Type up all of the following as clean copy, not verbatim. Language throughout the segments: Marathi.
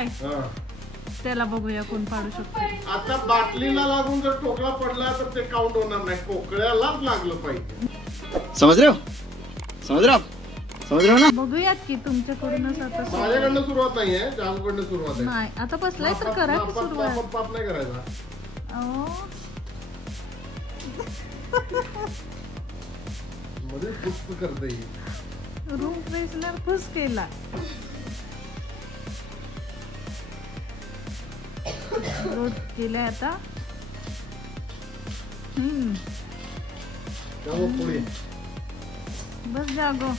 काय त्याला बघूया कोण पाडू शकतो. आता बाटलीला लागून जर ठोकळा पडला तर ते काउंट होणार नाही, ठोकळ्यालाच लागलं पाहिजे. समझ रहे हो ना. बघूयात की तुमच्याकडूनच आता. माझ्याकडनं सुरुवात नाहीये, जागूकडनं सुरुवात आहे. नाही आता बसलाय तर करा की सुरुवात. पाप नाही करायचा. मध्ये फुस करता येईल. रूम फ्रेशनर खुश केला. रोज केलाय आता. पुढे बस जागो.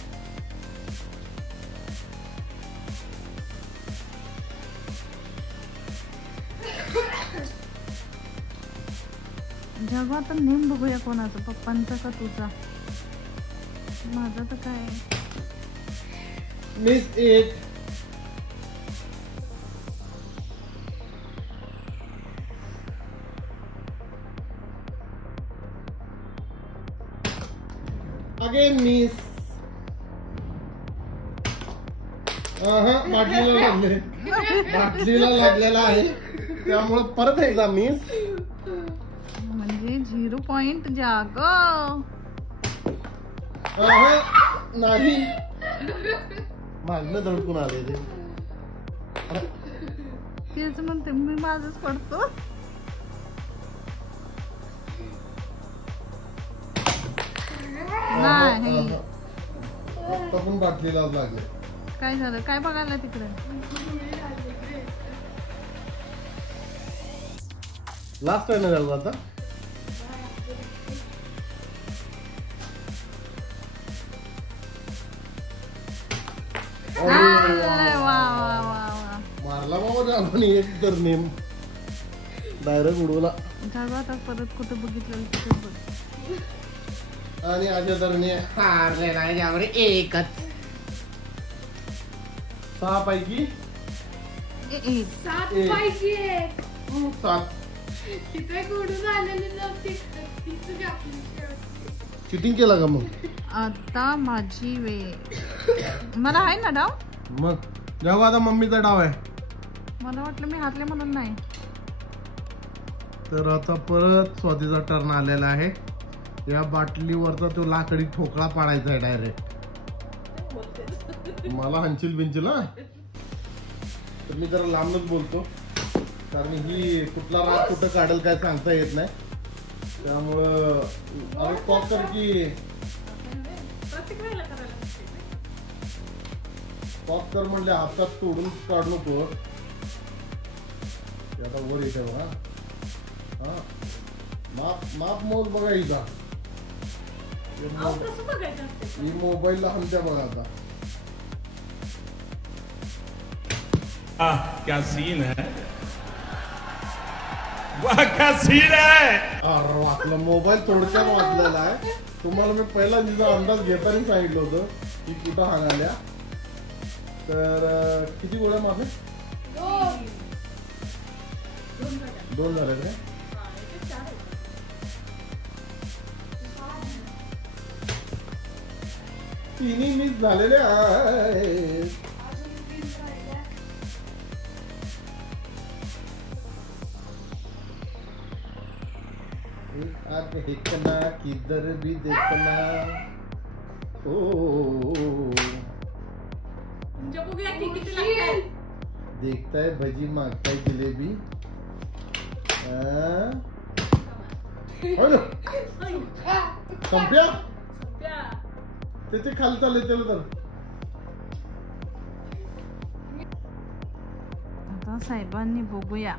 जागो आता नेम बघूया कोणाचा, पप्पांचा का तुझा. माझा तर काय मिस इट. Again miss. बाटलीला लागले, बाटलीला लागलेला आहे त्यामुळे परत एकदा मिस. म्हणजे 0 पॉइंट जागो. नाही मागणं धडकून आले ते. तेच म्हणते मी, माझच पडतो. नाही पण बाटलीला लागले. काय झालं, काय बघायला तिकडे. लास्ट आहे ना झालं आता. मारला बाबा आपण एक तर नेम डायरेक्ट उडवला. आता परत कुठं बघितलं तिथे बघ. आणि अशा तऱ्हेने हारलेला आहे त्यावर एकच. 6 पैकी 7 पैकी 7. तिथे कुठून आलेली नव्हती. चिटिंग केला का मग. आता माझी वेळ. मला आहे ना डाव. मग जेव्हा आता मम्मीचा डाव आहे. मला वाटलं मी हातले म्हणून नाही. तर आता परत स्वातीचा टर्न आलेला आहे. या बाटलीवरचा तो लाकडी ठोकळा पाडायचा आहे डायरेक्ट. मला हंचिल बिंचिल हा. तर मी जरा लांबच बोलतो कारण ही कुठला राग कुठं काढेल काय सांगता येत नाही. त्यामुळं टॉप कर की टॉप कर म्हणले हातात तोडून काढू नको. आता वर येते बघा. हा माप माप मोज बघा इथं. ही मोबाईलला हलत्या बघा आता. क्या सीन है, वाह क्या सीन है. अरे आपला मोबाईल थोडक्यात वाचलेला आहे. तुम्हाला मी पहिला तिचा अंदाज घेताना सांगितलं होतं की कुठं हाणाल्या. तर किती गोळ्या माझे 2 झाले रे. तिन्ही मिस झालेले आहेत. देखना किधर भी देखना. देखता है भजी मागता है जिलेबी. संप्या ते खाली चालले चल. तर आता साहेबांनी बघूया.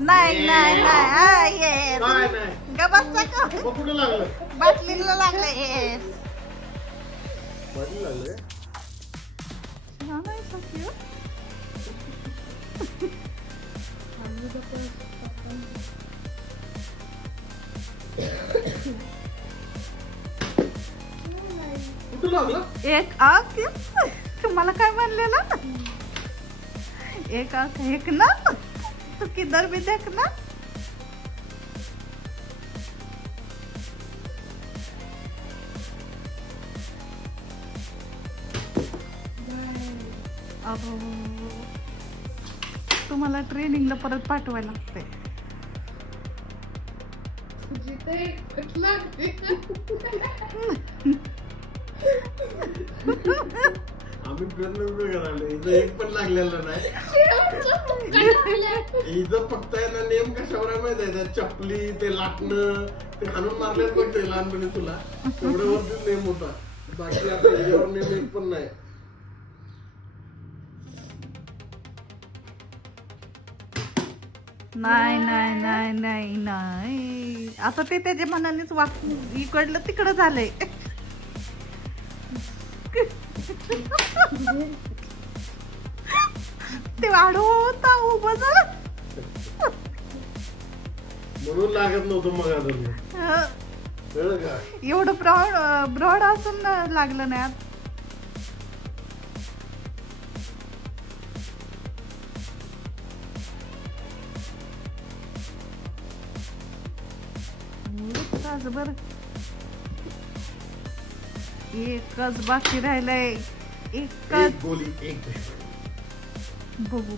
नाही नाही नाही कुठे लागलं. बाटलीला लागलं. बाटली लागले. कुठे लागलं. एक आंख. तुम्हाला काय म्हणलेलं. एक आंख एक ना. तू किधर भी देखना. अहो, तुम्हाला ट्रेनिंगला परत पाठवायला लागतंय. जिथे लागते आम्ही प्रयत्न करायला इथं एक पण लागलेला नाही. इथं फक्त आहे ना नेम कशावर आहे माहिती आहे त्या चपली ते लाटणं ते हाणून मारलेच बघते लहानपणी तुला तेवढ्या वरतीच नेम होता. बाकी आता याच्यावर नेम एक पण नाही. नाही नाही नाही नाही नाही आता ते त्याच्या मनानेच इकडलं तिकडं झालंय. ते वाढवता उभं झालं म्हणून लागत नव्हतं मग अजून कळलं का. एवढं ब्रॉड असून लागलं नाही. बर एकच बाकी राहिलंय. एकच गोली एक बघू.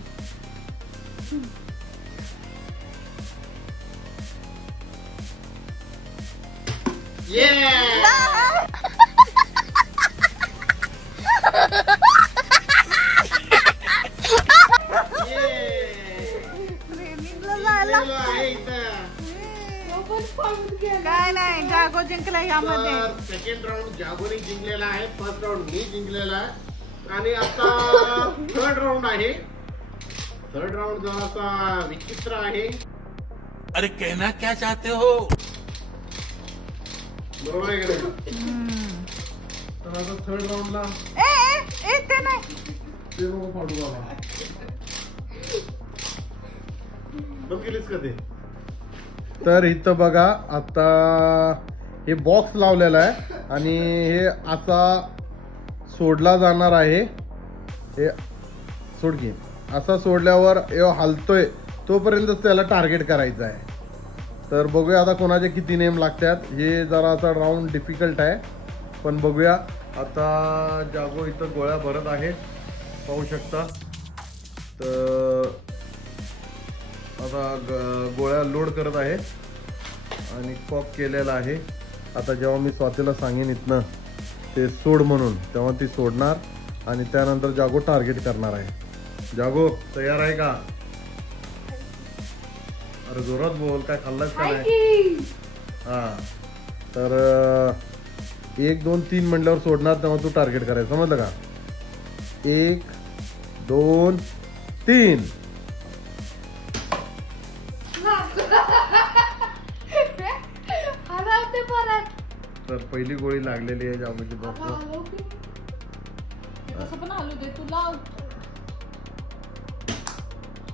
काय नाही जागो जिंकला यामध्ये. सेकंड राऊंड जागोने जिंकलेला आहे. फर्स्ट राऊंड मी जिंकलेला आहे आणि आता थर्ड राऊंड आहे. थर्ड राऊंड जरासा विचित्र आहे. अरे कहना क्या चाहते हो. बरोबर आहे का तर आता थर्ड राऊंडला ते नाही ते नको पाडू बाबा. बघ केलीस का ते. तर इथं बघा आता हे बॉक्स लावलेला आहे आणि हे असा सोडला जाणार आहे. हे सोड घे. असा सोडल्यावर हलतोय तोपर्यंत त्याला टार्गेट करायचं आहे. तर बघूया आता कोणाचे किती नेम लागतात. हे जरा आता राऊंड डिफिकल्ट आहे पण बघूया. आता जागो इथं गोळ्या भरत आहे पाहू शकता. तर आता गोळ्या लोड करत आहे आणि कॉक केलेला आहे. आता जेव्हा मी स्वातीला सांगेन इथनं ते सोड म्हणून तेव्हा ती सोडणार आणि त्यानंतर जागो टार्गेट करणार आहे. जागो तयार आहे का. अरे जोरात बोल. काय खाल्लास का नाही. हा तर 1 2 3 म्हटल्यावर सोडणार तेव्हा तू टार्गेट करायचं समजलं का. 1 2 3 तर पहिली गोळी लागलेली आहे जागोची बॉक्स.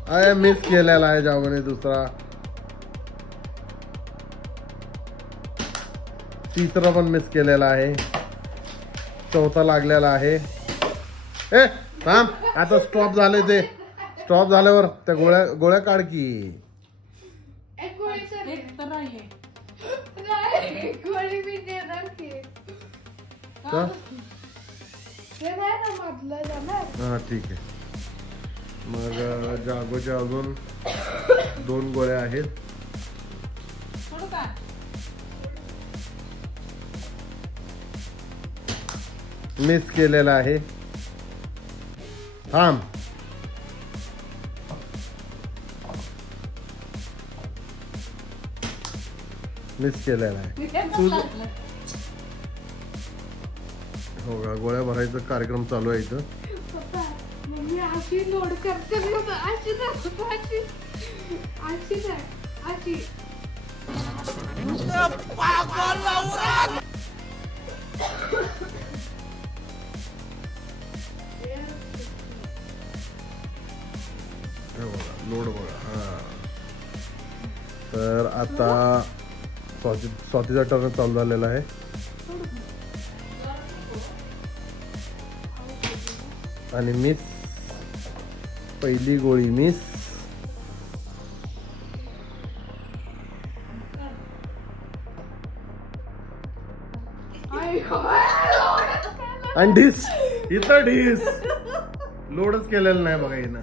अरे मिस केलेला आहे जागोने दुसरा. तिसरा पण मिस केलेला आहे. चौथा लागलेला आहे. ए थांब आता स्टॉप झाले. ते स्टॉप झाल्यावर त्या गोळ्या काढ की. गोळी मी देणार की हा ठीक आहे. मग जागोच्या अजून 2 गोळ्या आहेत. मिस केलेला आहे. थांब. मिस केलेला आहे. हो का. गोळ्या भरायचा कार्यक्रम चालू आहे इथं. मम्मी अशी लोड करते अशी लोड बघा. हा तर आता स्वातीचा टर्न चालू झालेला आहे. आणि मिस. पहिली गोळी मिस. आणि ढीस. इथं ढीस. लोडच केलेलं नाही बघा हिनं.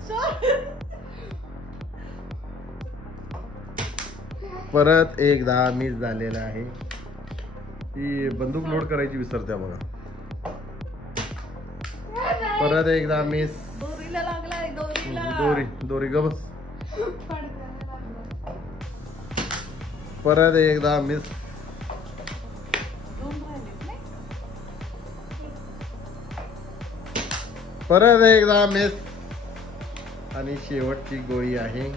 परत एकदा मिस झालेला आहे. ती बंदूक लोड करायची विसरते बघा. परत एकदा मिस. दोरीला लागलाय दोरीला. दोरी ग बस. पडद्याला लागला. परत एकदा मिस. दोन राहिलेत नाही? परत एकदा मिस. आणि शेवटची गोळी आहे.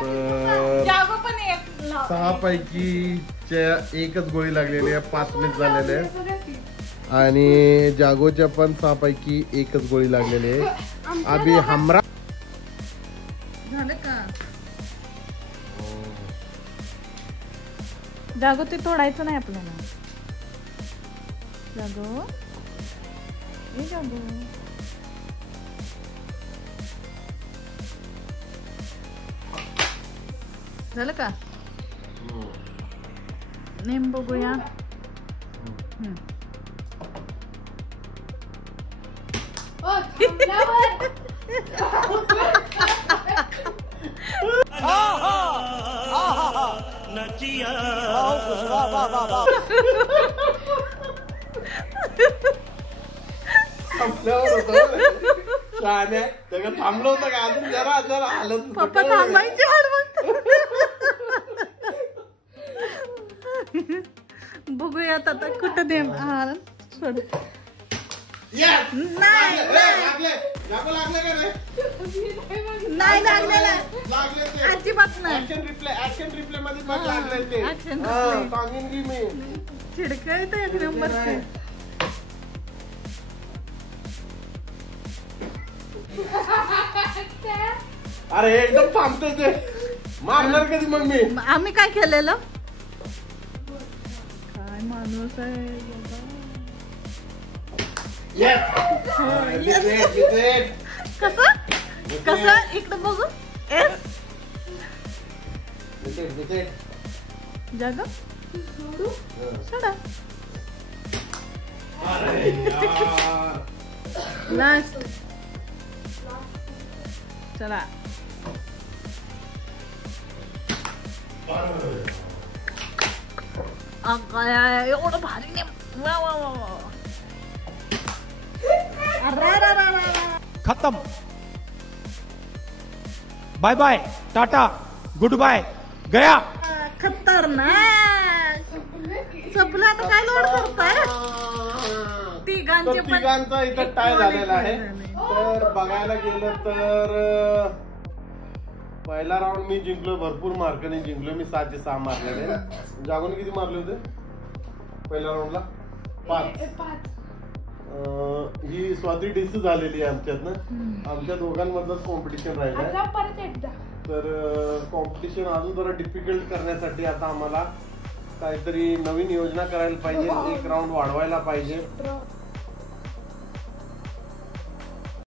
तर जागो पण एक लाव. 6 पैकी एकच गोळी लागलेली आहे. 5 मिस झालेले आहे. आणि जागोच्या पण 6 पैकी एकच गोळी लागलेली आहे. अभी हमरा झालं का? जागो ते तोडायचं नाही आपल्याला. जागो ए जागो. झालं का? नेम बघूया. ओ, थांबल्यावर. थांबलो होतं का अजून जरा जरा हालत. पप्पा थांबायची वाट बघूयात आता कुठं दे. सोड. नाही नाही लागलेला अजिबात नाही. ऍक्शन रिप्ले मध्ये पण लागले ते. Action सांगेन की मी. छिडकाय तर एक नंबरचे. अरे एकदम थांबतो ते. मारणार कधी मग मी. आम्ही काय केलेलं? काय माणूस आहे बाबा. कसं कसं इकडं बघू. जागा सोडा. लास्ट. चला एवढं भारी ने. वा वा वा वा. खत्म. Bye bye tata goodbye गया. खतरनाक. संपलं आता काय लोड करताय? तिघांचा इथं टाय झालेला आहे. तर बघायला गेलं तर पहिला राऊंड मी जिंकलो. भरपूर मार्काने जिंकलो मी. 6 चे 6 मारलेले. जागोने किती मारले होते पहिल्या राऊंडला? 5. ही स्वाती डिस झालेली आहे आमच्यातनं. आमच्या दोघांमधलंच कॉम्पिटिशन राहिलं. आता परत एकदा. तर कॉम्पिटिशन अजून जरा डिफिकल्ट करण्यासाठी आता आम्हाला काहीतरी नवीन योजना करायला पाहिजे. एक राऊंड वाढवायला पाहिजे.